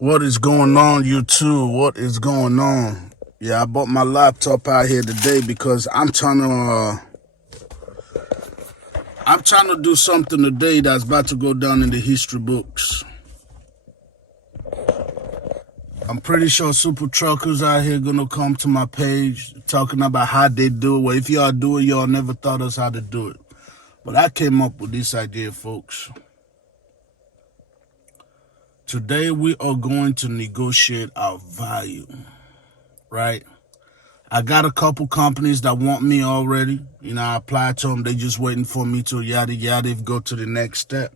What is going on, YouTube? What is going on? Yeah, I bought my laptop out here today because I'm trying to do something today that's about to go down in the history books. I'm pretty sure super truckers out here gonna come to my page talking about how they do it. Well, if y'all do it, y'all never thought us how to do it. But I came up with this idea, folks. Today we are going to negotiate our value, right? I got a couple companies that want me already. You know, I applied to them. They just waiting for me to yada yada go to the next step.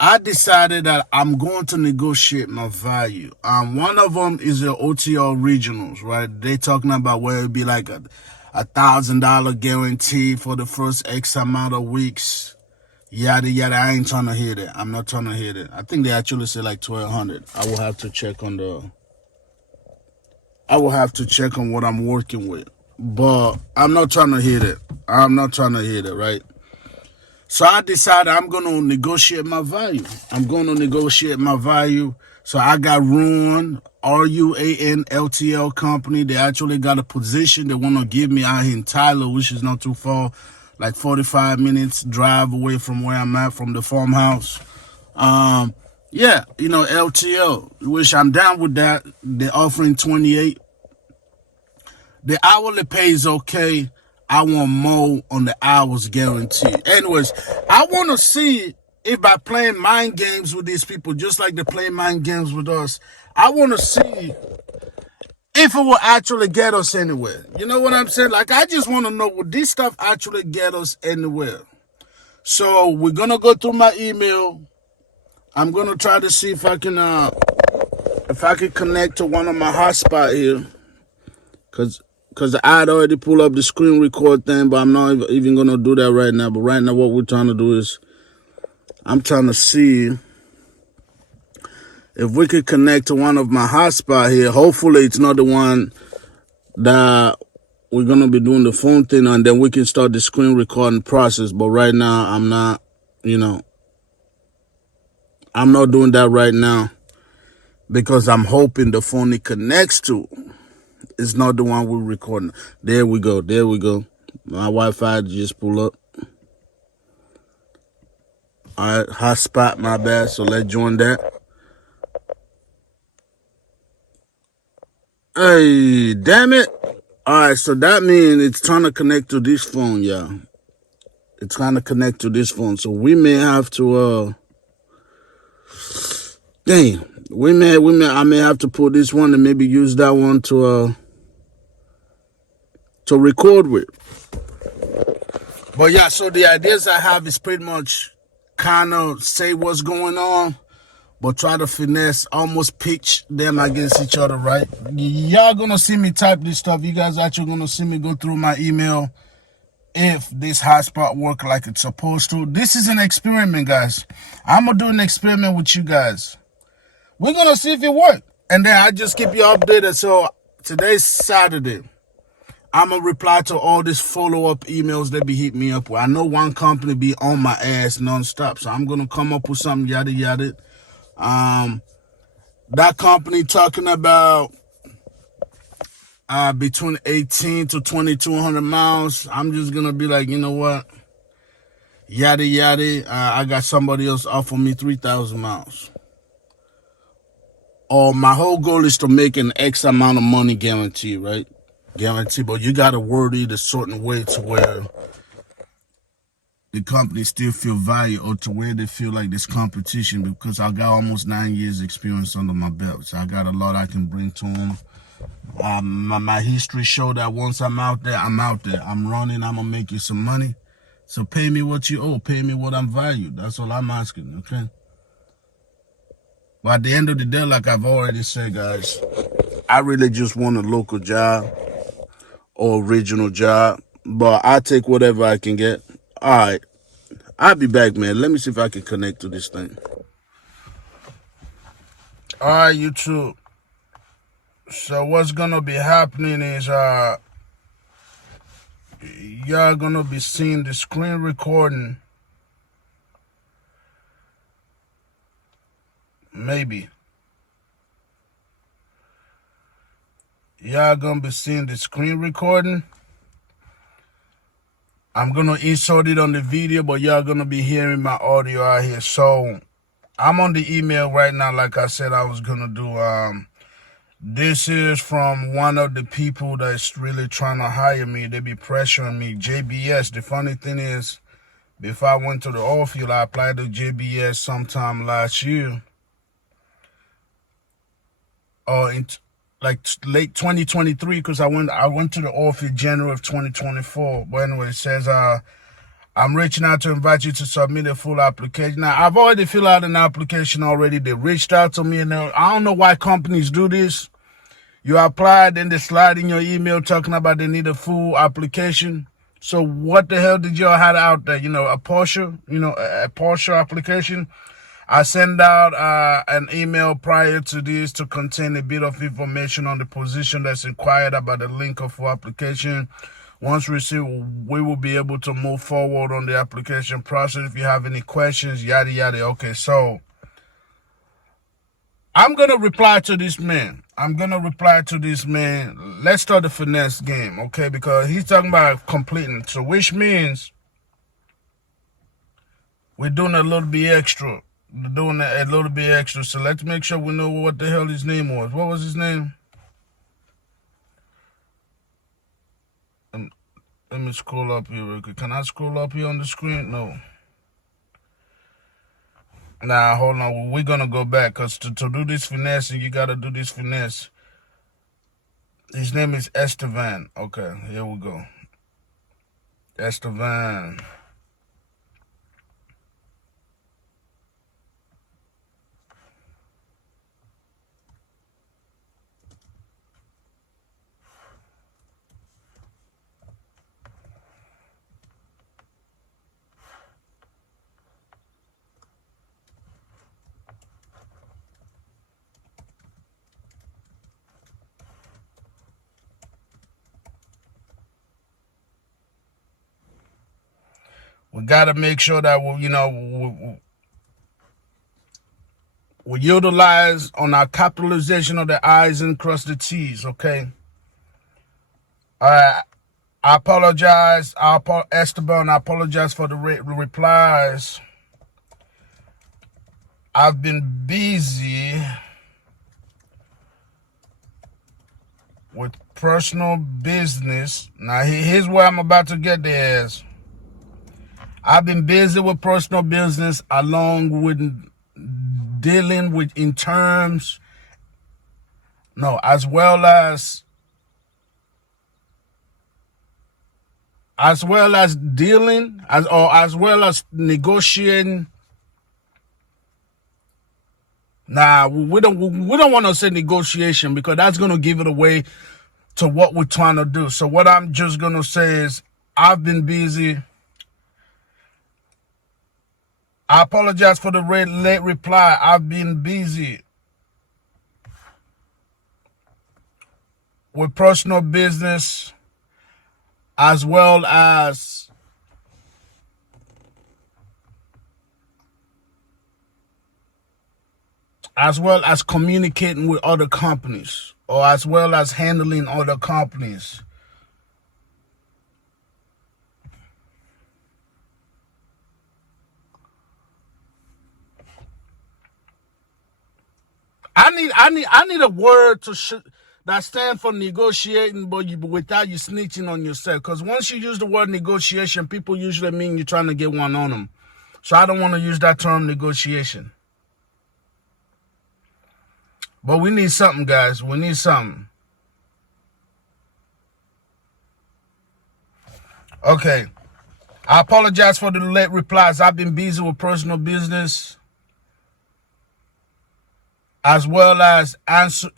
I decided that I'm going to negotiate my value. One of them is the OTL regionals, right? They talking about where it'd be like a $1,000 guarantee for the first X amount of weeks. Yada yada. I ain't trying to hear that. I'm not trying to hear that. I think they actually say like 1,200. I will have to check on what I'm working with. But I'm not trying to hear that. I'm not trying to hear that, right? So I decided I'm going to negotiate my value. So I got Ruan, Ruan LTL company. They actually got a position they want to give me out here in Tyler, which is not too far, like 45 minutes drive away from where I'm at, from the farmhouse. Yeah, you know, LTL, which I'm down with that. They're offering 28. The hourly pay is okay. I want more on the hours guaranteed. Anyways, I want to see if by playing mind games with these people, just like they play mind games with us, I want to see if it will actually get us anywhere. You know what I'm saying? Like, I just want to know, will this stuff actually get us anywhere? So we're going to go through my email. I'm going to try to see if I can connect to one of my hotspot here. Because I'd already pulled up the screen record thing, but I'm not even going to do that right now. But right now what we're trying to do is I'm trying to see if we could connect to one of my hotspot here. Hopefully it's not the one that we're going to be doing the phone thing on. Then we can start the screen recording process. But right now I'm not, I'm not doing that right now because I'm hoping the phone it connects to is not the one we're recording. There we go. My Wi-Fi just pulled up. All right, hotspot, my bad. So let's join that. Hey, damn it. All right, so that means it's trying to connect to this phone, y'all. It's trying to connect to this phone. So we may have to, I may have to put this one and maybe use that one to record with. But yeah, so the ideas I have is pretty much kind of say what's going on, but try to finesse, almost pitch them against each other, right? Y'all gonna see me type this stuff. You guys actually gonna see me go through my email if this hotspot work like it's supposed to. This is an experiment, guys. I'm gonna do an experiment with you guys. We're gonna see if it works. And then I just keep you updated. So today's Saturday. I'm going to reply to all these follow-up emails that be hitting me up with. I know one company be on my ass nonstop, so I'm going to come up with something, yada, yada. That company talking about between 18 to 2,200 miles. I'm just going to be like, you know what? Yada, yada. I got somebody else offer me 3,000 miles. Or my whole goal is to make an X amount of money guarantee, right? Guarantee, but you got to word it a certain way to where the company still feel value, or to where they feel like there's competition, because I got almost 9 years experience under my belt. So I got a lot I can bring to them. My history show that once I'm out there, I'm out there. I'm running, I'm going to make you some money. So pay me what you owe. Pay me what I'm valued. That's all I'm asking, okay? But at the end of the day, like I've already said, guys, I really just want a local job or regional job, but I take whatever I can get. All right, I'll be back, man. Let me see if I can connect to this thing. All right, YouTube. So what's gonna be happening is y'all gonna be seeing the screen recording Maybe. Y'all gonna be seeing the screen recording. I'm gonna insert it on the video, but y'all gonna be hearing my audio out here. So I'm on the email right now, like I said I was gonna do. This is from one of the people that's really trying to hire me. They be pressuring me. JBS. The funny thing is, before I went to the oil field, I applied to JBS sometime last year. Or in late 2023, because I went to the oil field January of 2024. But anyway, it says I'm reaching out to invite you to submit a full application. Now, I've already filled out an application already. They reached out to me, and I don't know why companies do this. You apply, then they slide in your email talking about they need a full application. So what the hell did y'all have out there? A partial, a partial application. I sent out an email prior to this to contain a bit of information on the position that's inquired about the link of full application. Once received, we will be able to move forward on the application process. If you have any questions, yada, yada. Okay, so I'm going to reply to this man. Let's start the finesse game, okay? Because he's talking about completing. So which means we're doing a little bit extra. So let's make sure we know what the hell his name was. What was his name? Let me scroll up here real quick. Can I scroll up here on the screen? No. Nah, hold on. We're going to go back because to do this finessing, you got to do this finesse. His name is Estevan. Okay, here we go. Estevan. We got to make sure that we utilize on our capitalization of the I's and cross the T's, okay? I apologize. Esteban, I apologize for the replies. I've been busy with personal business. Now, here's where I'm about to get there is. I've been busy with personal business along with dealing with as well as negotiating. Nah, we don't want to say negotiation because that's going to give it away to what we're trying to do. So what I'm just going to say is I've been busy. I apologize for the late reply. I've been busy with personal business as well as communicating with other companies or as well as handling other companies. I need a word that stands for negotiating, but without you snitching on yourself. Because once you use the word negotiation, people usually mean you're trying to get one on them. So I don't want to use that term negotiation. But we need something, guys. We need something. Okay. I apologize for the late replies. I've been busy with personal business as well as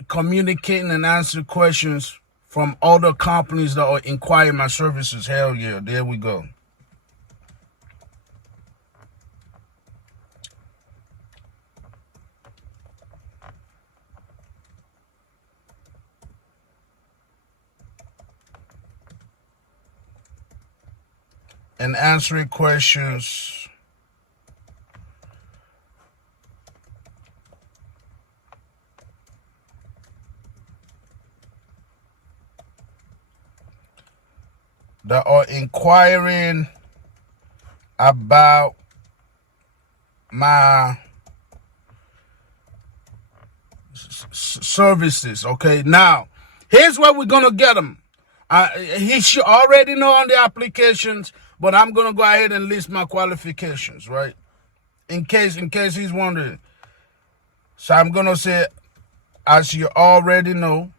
communicating and answering questions from other companies that are inquiring my services. Hell yeah, there we go. And answering questions that are inquiring about my services. Okay, now here's where we're gonna get them. He should already know on the applications, but I'm gonna go ahead and list my qualifications, right? In case he's wondering. So I'm gonna say, as you already know,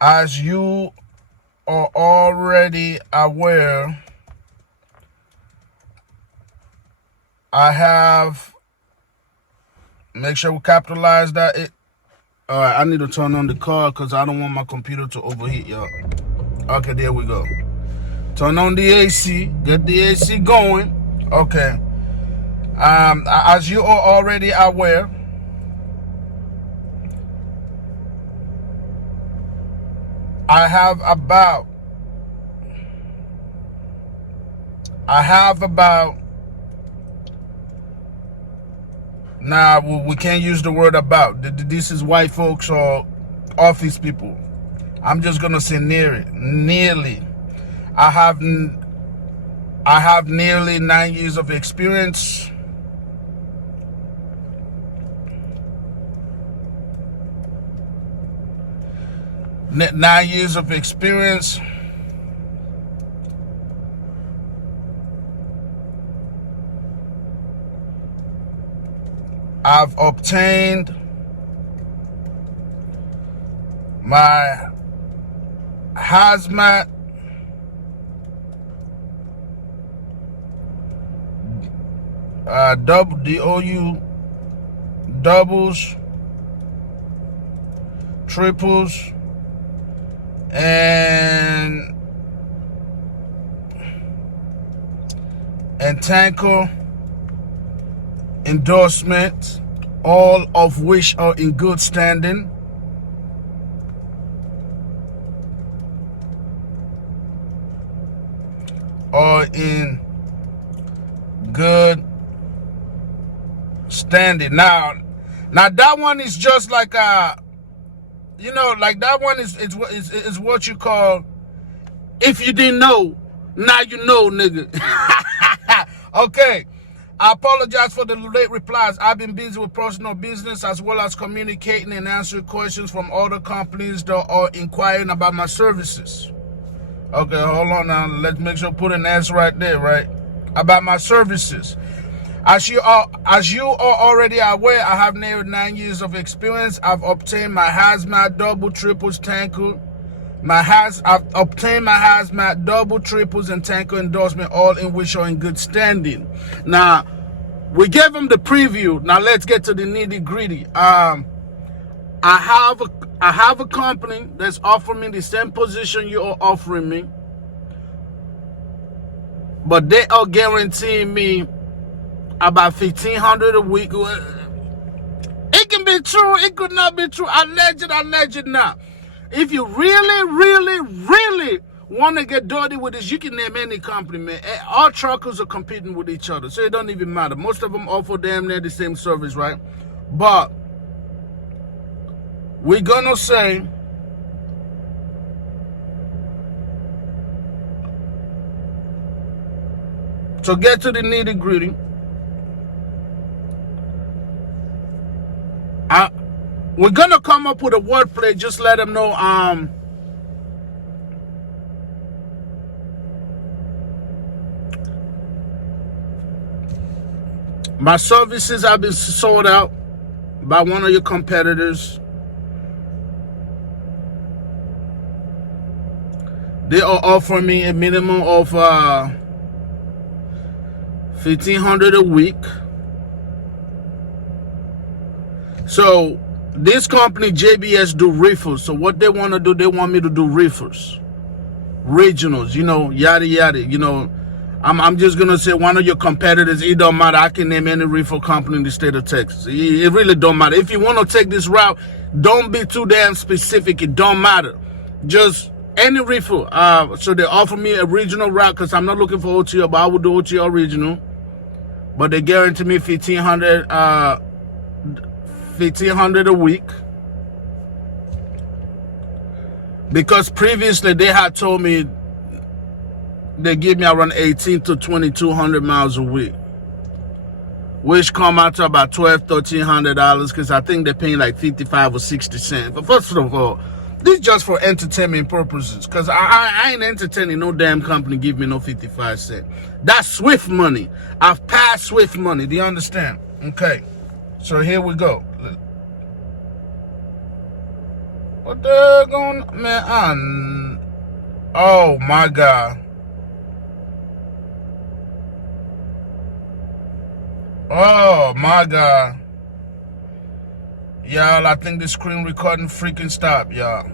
as you are already aware, I have, make sure we capitalize that. All right, I need to turn on the car because I don't want my computer to overheat, y'all. Okay, there we go. Turn on the AC, get the AC going. Okay. As you are already aware, I have about now we can't use the word about. This is white folks or office people. I'm just gonna say nearly. I have nearly 9 years of experience. Nine years of experience. I've obtained my hazmat DOU doubles, triples, and tanker endorsements, all of which are in good standing. Are in good standing. Now that one is just like you know, like that one is what you call, if you didn't know, now you know, nigga. Okay. I apologize for the late replies. I've been busy with personal business as well as communicating and answering questions from other companies that are inquiring about my services. Okay, hold on now. Let's make sure put an S right there, right? About my services. As you are already aware, I have nearly 9 years of experience. I've obtained my hazmat double, triples, tanker. I've obtained my hazmat double, triples, and tanker endorsement, all in which are in good standing. Now, we gave them the preview. Now let's get to the nitty gritty. I have a company that's offering me the same position you are offering me, but they are guaranteeing me about $1,500 a week. It can be true, it could not be true. Alleged now. If you really want to get dirty with this, you can name any company, man. All truckers are competing with each other, so it don't even matter. Most of them offer damn near the same service, right? But we're gonna say to get to the nitty gritty, we're gonna come up with a wordplay. Just let them know. My services have been sold out by one of your competitors. They are offering me a minimum of $1,500 a week. So this company JBS do reefers. So what they want to do, they want me to do reefers, regionals, you know, yada yada. You know, I'm just gonna say one of your competitors. It don't matter. I can name any reefer company in the state of Texas. It really don't matter. If you want to take this route, don't be too damn specific. It don't matter. Just any reefer. So they offer me a regional route because I'm not looking for OTR, but I would do OTR regional. But they guarantee me $1,500 a week. Because previously they had told me they give me around 18 to 2,200 miles a week, which come out to about $1,200-$1,300, because I think they're paying like 55 or 60 cents. But first of all, this is just for entertainment purposes, because I ain't entertaining no damn company give me no 55 cents. That's Swift money. I've passed Swift money. Do you understand? Okay. So here we go. What the hell going on, man? Oh my God. Oh my God. Y'all, I think the screen recording freaking stopped, y'all.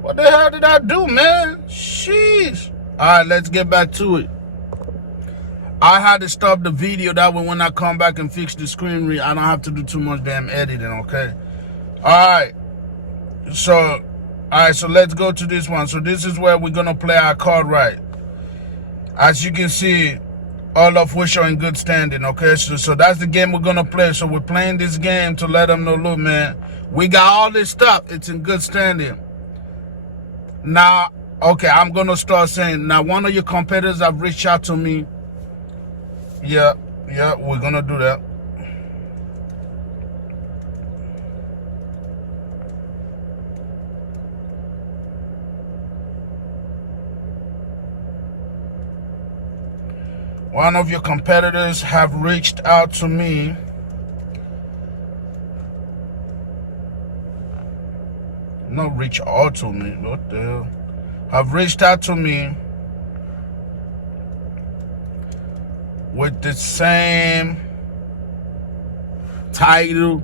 What the hell did I do, man? Sheesh. Alright, let's get back to it. I had to stop the video, that way when I come back and fix the screen I don't have to do too much damn editing, okay? Alright. So let's go to this one. So this is where we're gonna play our card right. As you can see, all of which are in good standing, okay? So that's the game we're gonna play. So we're playing this game to let them know, look, man, we got all this stuff. It's in good standing. Now, okay, I'm gonna start saying, now one of your competitors have reached out to me. Yeah, we're gonna do that. One of your competitors have reached out to me. Not reach out to me. What the hell? Have reached out to me with the same title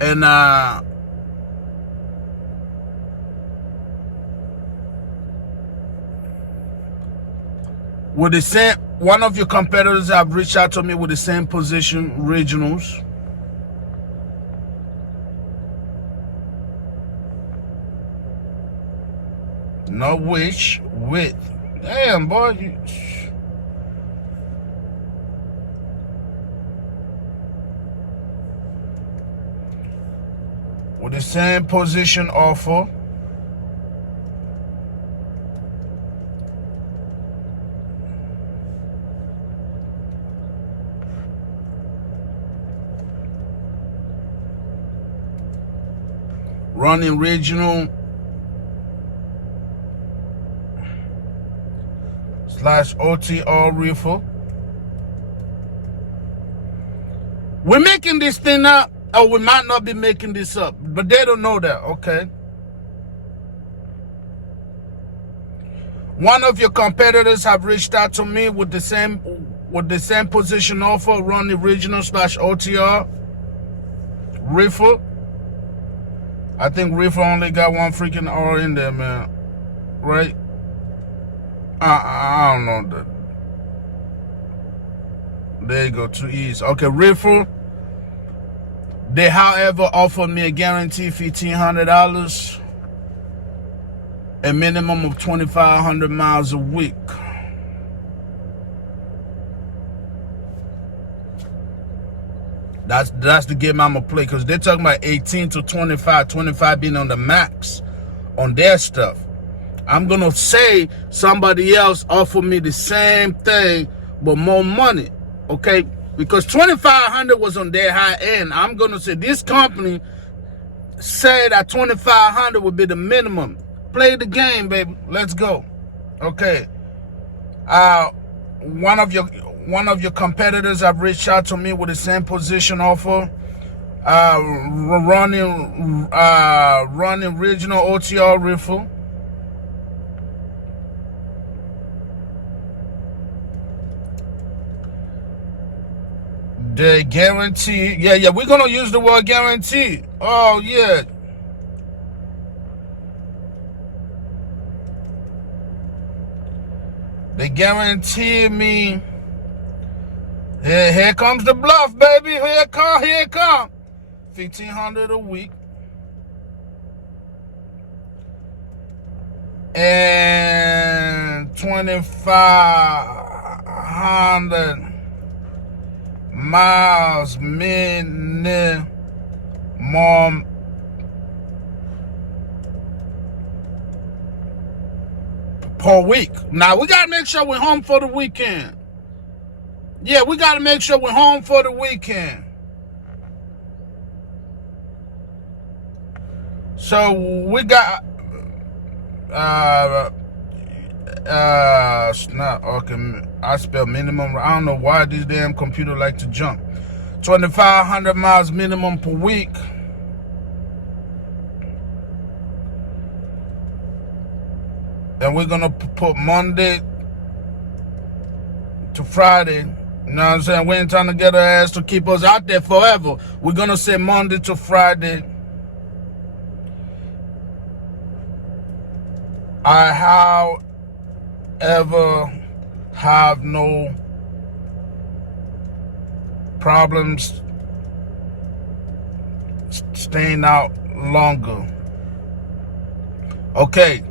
and with the same, one of your competitors have reached out to me with the same position, regionals. No which, with. Damn, boy. With the same position offer. Running regional / OTR reefer. We're making this thing up, or we might not be making this up, but they don't know that, okay? One of your competitors have reached out to me with the same position offer, running regional / OTR reefer. I think reefer only got one freaking R in there, man. Right? I don't know that. There you go, 2 E's. Okay, reefer. They, however, offered me a guarantee $1,500, a minimum of 2,500 miles a week. That's the game I'm gonna play, because they're talking about 18 to 25, 25 being on the max on their stuff. I'm gonna say somebody else offered me the same thing but more money, okay? Because 2,500 was on their high end. I'm gonna say this company said that 2,500 would be the minimum. Play the game, baby. Let's go. Okay. One of your competitors have reached out to me with the same position offer. Running regional OTR reefer. The guarantee, yeah, we're gonna use the word guarantee. Oh yeah. They guarantee me. Here comes the bluff, baby. Here it come. 1,500 a week. And 2,500 miles minute more per week. Now, we got to make sure we're home for the weekend. Yeah, we got to make sure we're home for the weekend. So, we got... not okay. I spell minimum. I don't know why this damn computer like to jump. 2,500 miles minimum per week. And we're gonna put Monday to Friday. You know what I'm saying? We ain't trying to get our ass to keep us out there forever. We're gonna say Monday to Friday. I, however, have no problems staying out longer. Okay.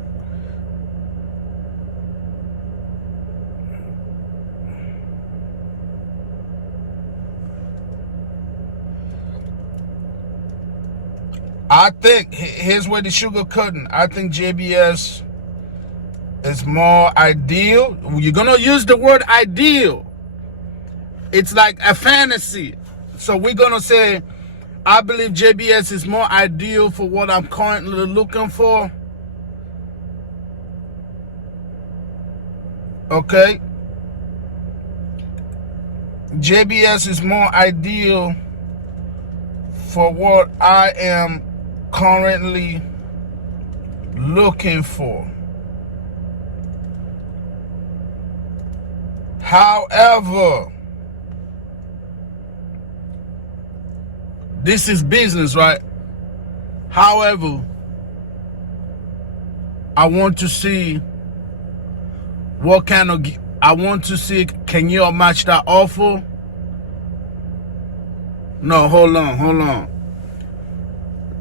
I think, here's where the sugar cutting. I think JBS is more ideal. You're gonna use the word ideal. It's like a fantasy. So we're gonna say, I believe JBS is more ideal for what I'm currently looking for. Okay. JBS is more ideal for what I am currently looking for. However, this is business, right? However, I want to see what kind of, I want to see, can you match that offer? No, hold on.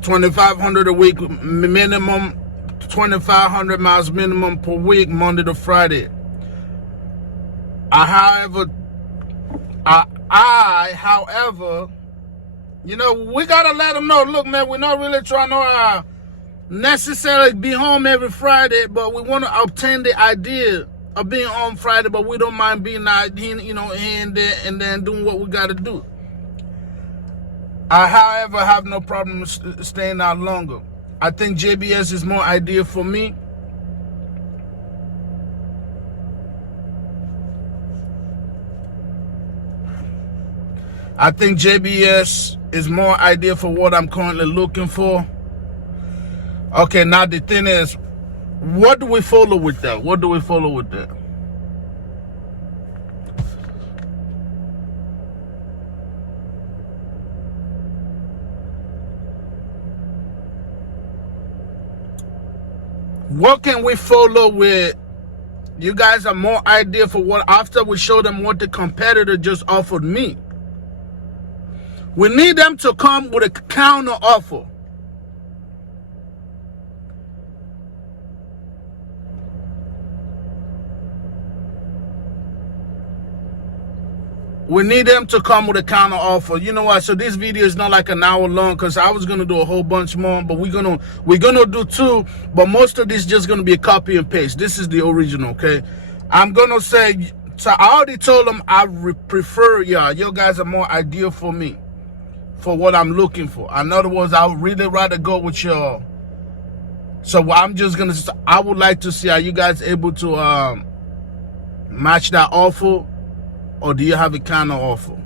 2,500 a week minimum, 2,500 miles minimum per week, Monday to Friday. However, you know, we gotta let them know. Look, man, we're not really trying to necessarily be home every Friday, but we want to obtain the idea of being home Friday. But we don't mind being out, you know, here and there, and then doing what we gotta do. I, however, have no problem staying out longer. I think JBS is more ideal for me. I think JBS is more ideal for what I'm currently looking for. Okay, now the thing is, what do we follow with that? What do we follow with that? What can we follow with? You guys are more ideal for what, after we show them what the competitor just offered me. We need them to come with a counter offer. We need them to come with a counter offer. You know what? So this video is not like an hour long, because I was gonna do a whole bunch more, but we're gonna do two. But most of this is just gonna be a copy and paste. This is the original, okay? I'm gonna say, so I already told them I prefer y'all. You guys are more ideal for me, for what I'm looking for. In other words, I would really rather go with y'all. So I'm just gonna, I would like to see, are you guys able to match that offer? Or do you have a counter offer?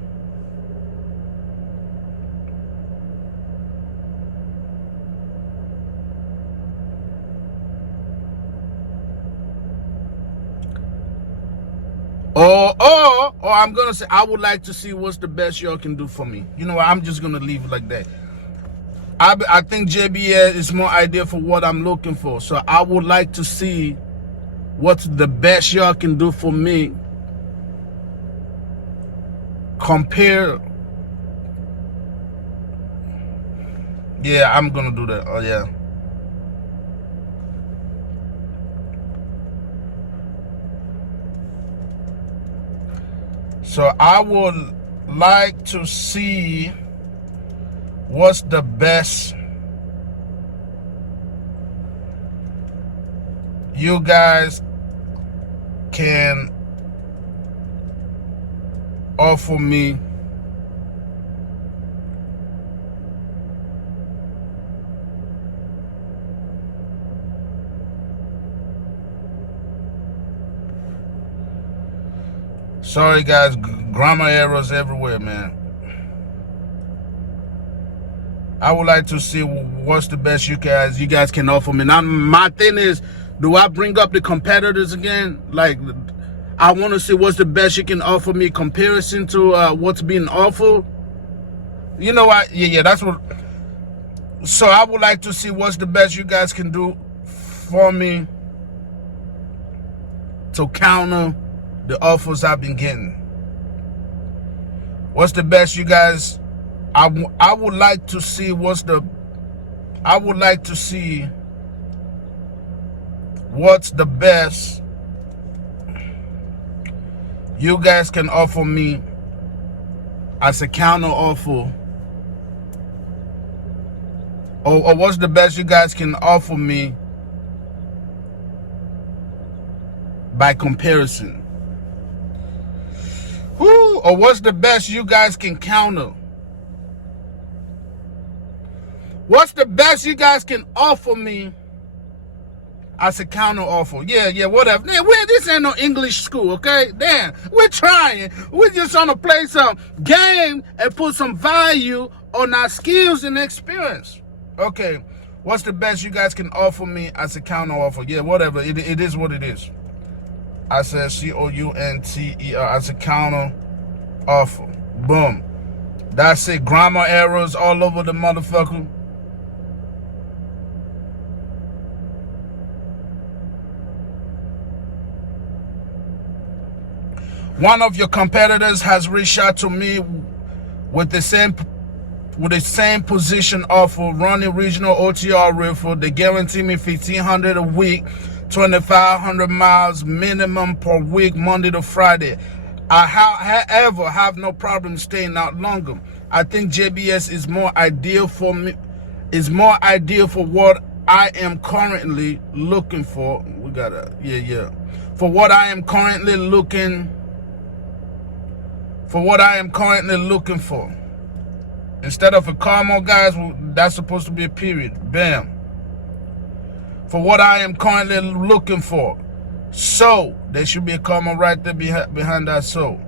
Or I'm gonna say, I would like to see what's the best y'all can do for me. You know what? I'm just gonna leave it like that. I think JBS is more ideal for what I'm looking for. So I would like to see what's the best y'all can do for me. Compare. Yeah, I'm gonna do that. Oh yeah. So I would like to see what's the best you guys can offer me sorry guys, grammar errors everywhere, man. I would like to see what's the best you guys can offer me. Now my thing is, do I bring up the competitors again? Like, I want to see what's the best you can offer me comparison to what's being offered. You know what? Yeah, that's what. So I would like to see what's the best you guys can do for me to counter the offers I've been getting. What's the best you guys? I would like to see what's the best you guys can offer me as a counter offer, or what's the best you guys can offer me by comparison. Or what's the best you guys can counter? What's the best you guys can offer me as a counter offer? Yeah, whatever. Yeah, this ain't no English school, okay? Damn, we're trying. We're just trying to play some game and put some value on our skills and experience. Okay, what's the best you guys can offer me as a counter offer? Yeah, whatever. It is what it is. I said counter as a counter offer. Boom. That's it. Grammar errors all over the motherfucker. One of your competitors has reached out to me with the same position offer, running regional OTR riffle. They guarantee me $1,500 a week, 2,500 miles minimum per week, Monday to Friday. I, however, have no problem staying out longer. I think JBS is more ideal for me. Is more ideal for what I am currently looking for. We gotta, for what I am currently looking. For what I am currently looking for. Instead of a comma, guys, that's supposed to be a period. Bam. For what I am currently looking for. So, there should be a comma right there behind that so.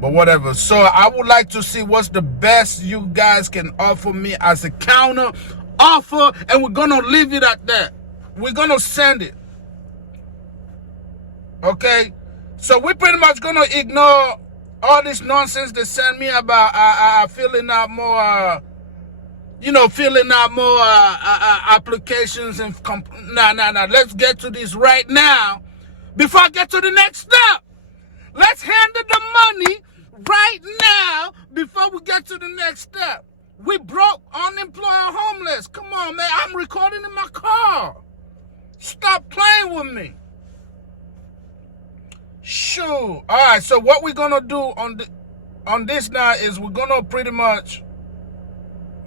But whatever. So, I would like to see what's the best you guys can offer me as a counter offer. And we're going to leave it at that. We're going to send it. Okay? So, we're pretty much going to ignore all this nonsense they send me about filling out more, applications and nah. Let's get to this right now before I get to the next step. Let's handle the money right now before we get to the next step. We broke, unemployed, homeless. Come on, man. I'm recording in my car. Stop playing with me. Sure. All right. So what we're gonna do on this now is we're gonna pretty much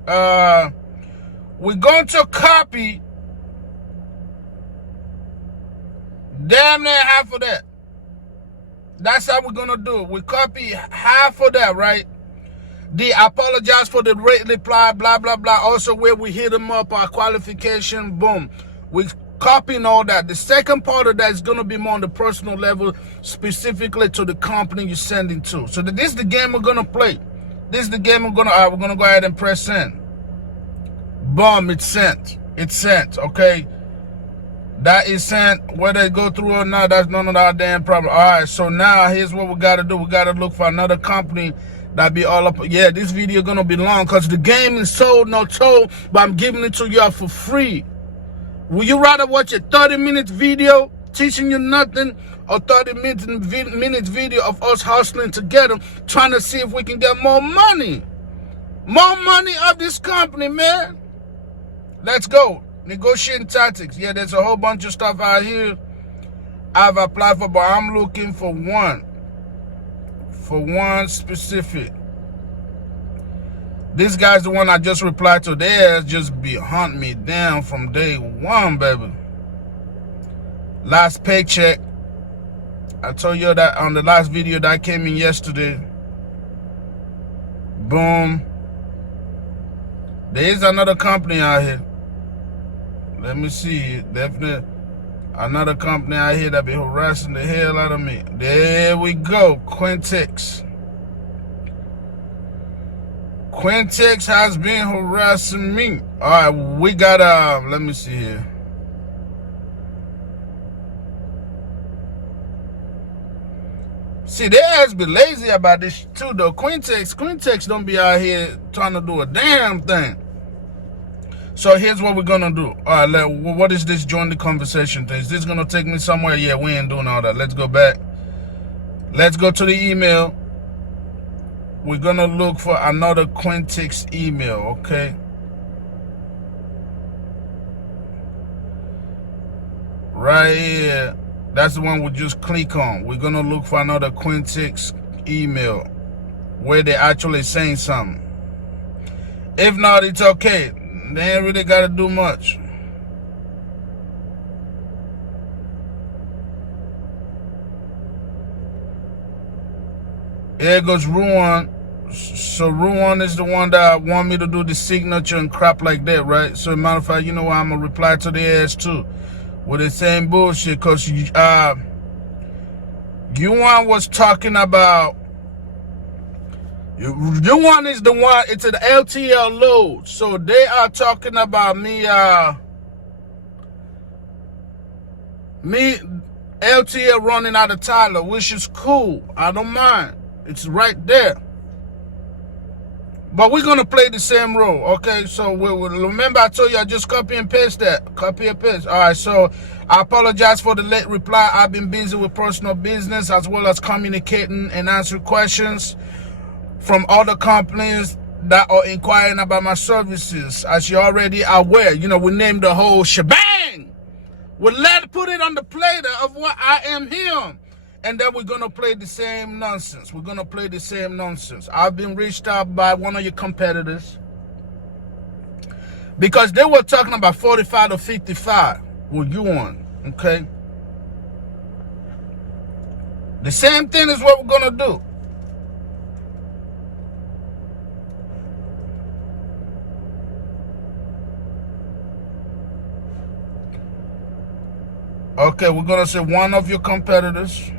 we're going to copy damn near half of that. That's how we're gonna do it. We copy half of that, right? I apologize for the rate reply, blah blah blah. Also, where we hit them up, our qualification, boom. We copying all that. The second part of that is going to be more on the personal level, specifically to the company you're sending to. So this is the game we're going to play. This is the game we're going to go ahead and press send. Boom, it's sent. It's sent, okay? That is sent. Whether it go through or not, that's none of our damn problem. All right, so now here's what we got to do. We got to look for another company that be all up. Yeah, this video going to be long because the game is sold, not told, but I'm giving it to y'all for free. Would you rather watch a 30-minute video teaching you nothing or 30-minute video of us hustling together trying to see if we can get more money? More money of this company, man. Let's go. Negotiating tactics. Yeah, there's a whole bunch of stuff out here I've applied for, but I'm looking for one. For one specific. This guy's the one I just replied to. They just be hunting me down from day one, baby. Last paycheck. I told you that on the last video that came in yesterday. Boom. There is another company out here. Let me see. Definitely another company out here that be harassing the hell out of me. There we go. Quintex. Quintex has been harassing me. All right, we got let me see here. See, they has been lazy about this too, though. Quintex don't be out here trying to do a damn thing. So here's what we're gonna do. All right, what is this join the conversation thing? Is this gonna take me somewhere? Yeah, we ain't doing all that. Let's go back. Let's go to the email. We're gonna look for another Quintex email, okay? Right here. That's the one we just click on. We're gonna look for another Quintex email where they actually saying something. If not, it's okay. They ain't really gotta do much. Here goes Ruan. So Ruan is the one that want me to do the signature and crap like that, right? So matter of fact, you know what? I'm gonna reply to their ass too with the same bullshit, cause Yuan was talking about. Yuan is the one. It's an LTL load, so they are talking about me. Me LTL running out of Tyler, which is cool. I don't mind. It's right there. But we're going to play the same role, okay? So remember I told you I just copy and paste that. Copy and paste. All right, so I apologize for the late reply. I've been busy with personal business as well as communicating and answering questions from other companies that are inquiring about my services. As you're already aware, you know, we named the whole shebang. We'll put it on the plate of what I am here. And then we're going to play the same nonsense. We're going to play the same nonsense. I've been reached out by one of your competitors because they were talking about 45 to 55 with you on, okay? The same thing is what we're going to do. Okay, we're going to say one of your competitors.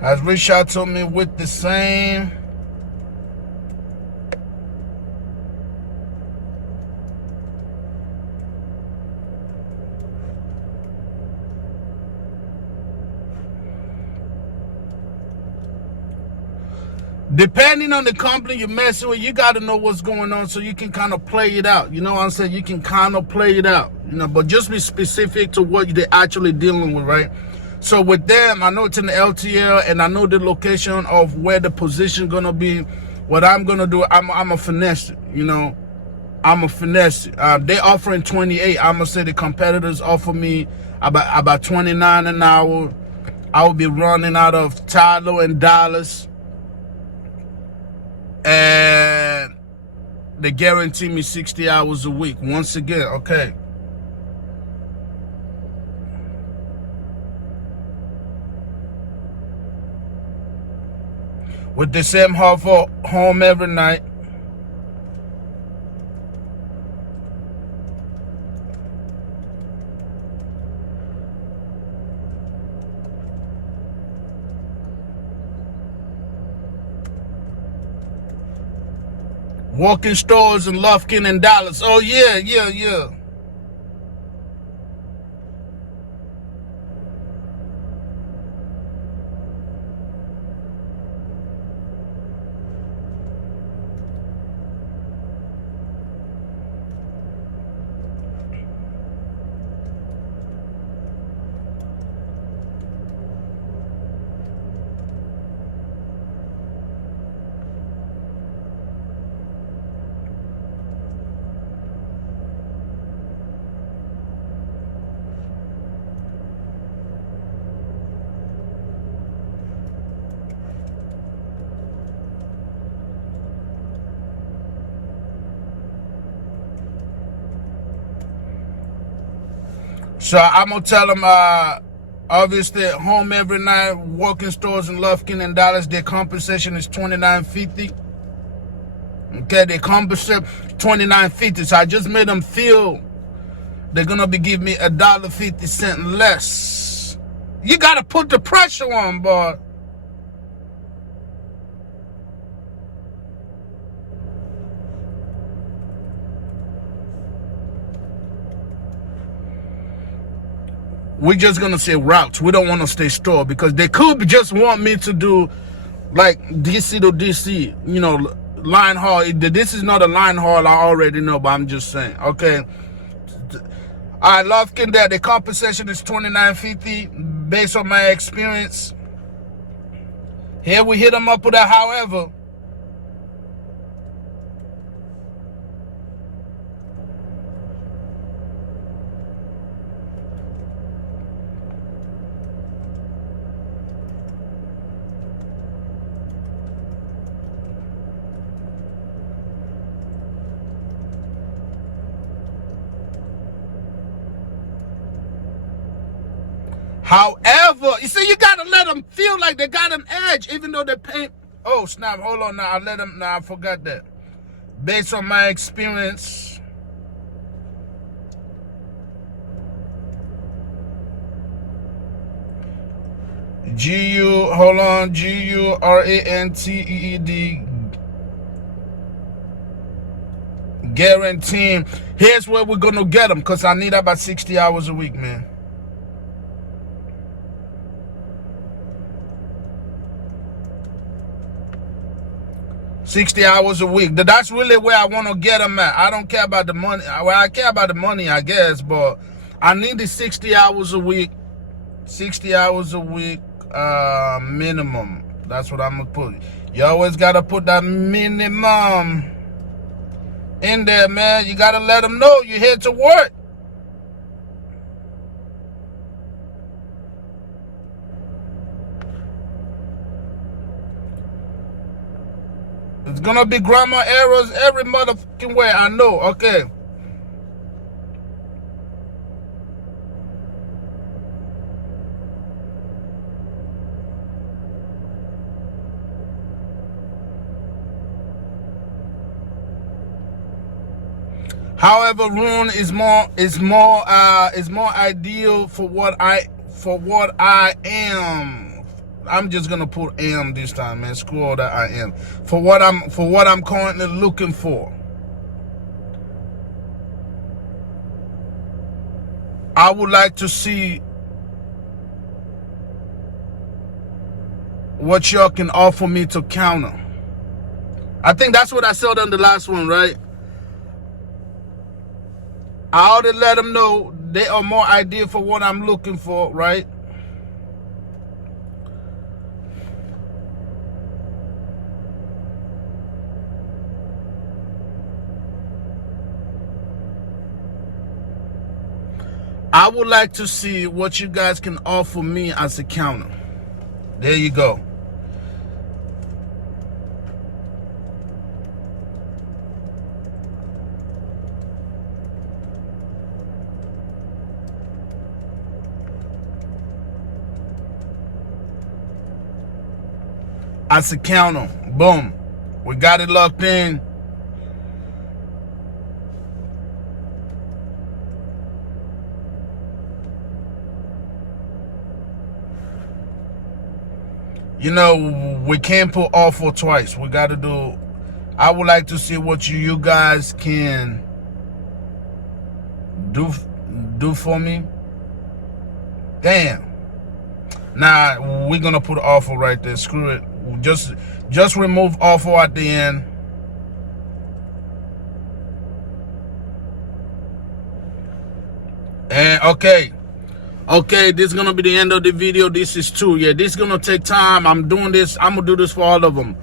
Has reached out to me with the same depending on the company you're messing with, you got to know what's going on so you can kind of play it out. You know what I'm saying? You can kind of play it out, you know, but just be specific to what they're actually dealing with, right? So with them, I know it's in the LTL and I know the location of where the position going to be. What I'm going to do, I'm a finesse it, you know. I'm a finesse it. They offering 28. I'm going to say the competitors offer me about 29 an hour. I will be running out of Tyler and Dallas. And they guarantee me 60 hours a week. Once again, okay. With the same home every night. Walking stores in Lufkin and Dallas. Oh, yeah. So I'm gonna tell them, obviously home every night, working stores in Lufkin and Dallas, their compensation is $29.50. Okay, they compensate $29.50. So I just made them feel they're gonna be giving me $1.50 less. You gotta put the pressure on, boy. We're just gonna say routes. We don't want to stay store because they could just want me to do like DC to DC, you know, line haul. This is not a line haul, I already know, but I'm just saying. Okay, I love that the compensation is $29.50 based on my experience. Here we hit them up with a however. However, you see, you gotta let them feel like they got an edge, even though they pay. Oh snap! Hold on now. I let them. Now I forgot that. Based on my experience, GURANTEED. Guaranteeing. Here's where we're gonna get them, cause I need about 60 hours a week, man. 60 hours a week. That's really where I want to get them at. I don't care about the money. Well, I care about the money, I guess, but I need the 60 hours a week. 60 hours a week minimum. That's what I'm going to put. You always got to put that minimum in there, man. You got to let them know you're here to work. It's gonna be grammar errors every motherfucking way, I know, okay. However, Ruan is more ideal for what I am. I'm just gonna put am this time, man. Screw all that I am. For what I'm currently looking for. I would like to see what y'all can offer me to counter. I think that's what I said on the last one, right? I already let them know they are more ideal for what I'm looking for, right? I would like to see what you guys can offer me as a counter. There you go. As a counter. Boom. We got it locked in. You know, we can't put offer twice. We got to do. I would like to see what you guys can do for me. Damn. Nah, we're gonna put offer right there. Screw it. Just remove offer at the end. And okay, this is gonna be the end of the video. This is 2. Yeah, this is gonna take time. I'm doing this. I'm gonna do this for all of them.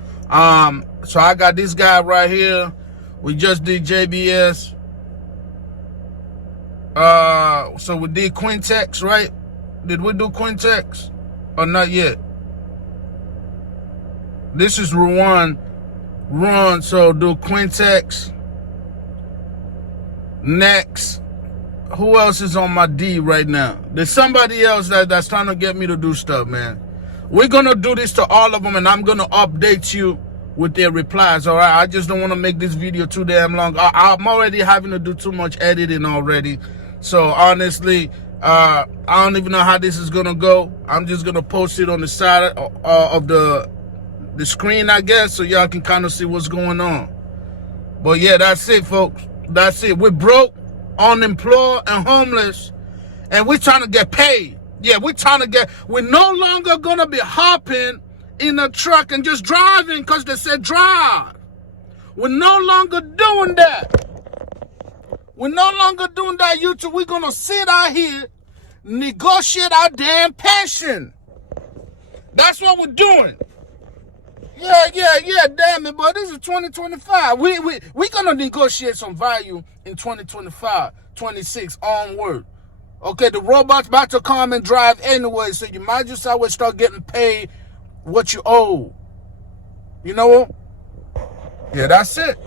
So I got this guy right here. We just did JBS. So we did Quintex, right? Did we do Quintex or not yet? This is Ruan. So do Quintex next. Who else is on my D right now? There's somebody else that's trying to get me to do stuff, man. We're going to do this to all of them, and I'm going to update you with their replies, all right? I just don't want to make this video too damn long. I'm already having to do too much editing already. So, honestly, I don't even know how this is going to go. I'm just going to post it on the side of the screen, I guess, so y'all can kind of see what's going on. But, yeah, that's it, folks. That's it. We're broke, unemployed, and homeless, and we're trying to get paid. Yeah, we're no longer going to be hopping in a truck and just driving because they said drive. We're no longer doing that. We're no longer doing that, YouTube. We're going to sit out here, negotiate our damn pension. That's what we're doing. Yeah, damn it, but this is 2025. We're going to negotiate some value in 2025, 26 onward. Okay, the robot's about to come and drive anyway, so you might just always start getting paid what you owe. You know what? Yeah, that's it.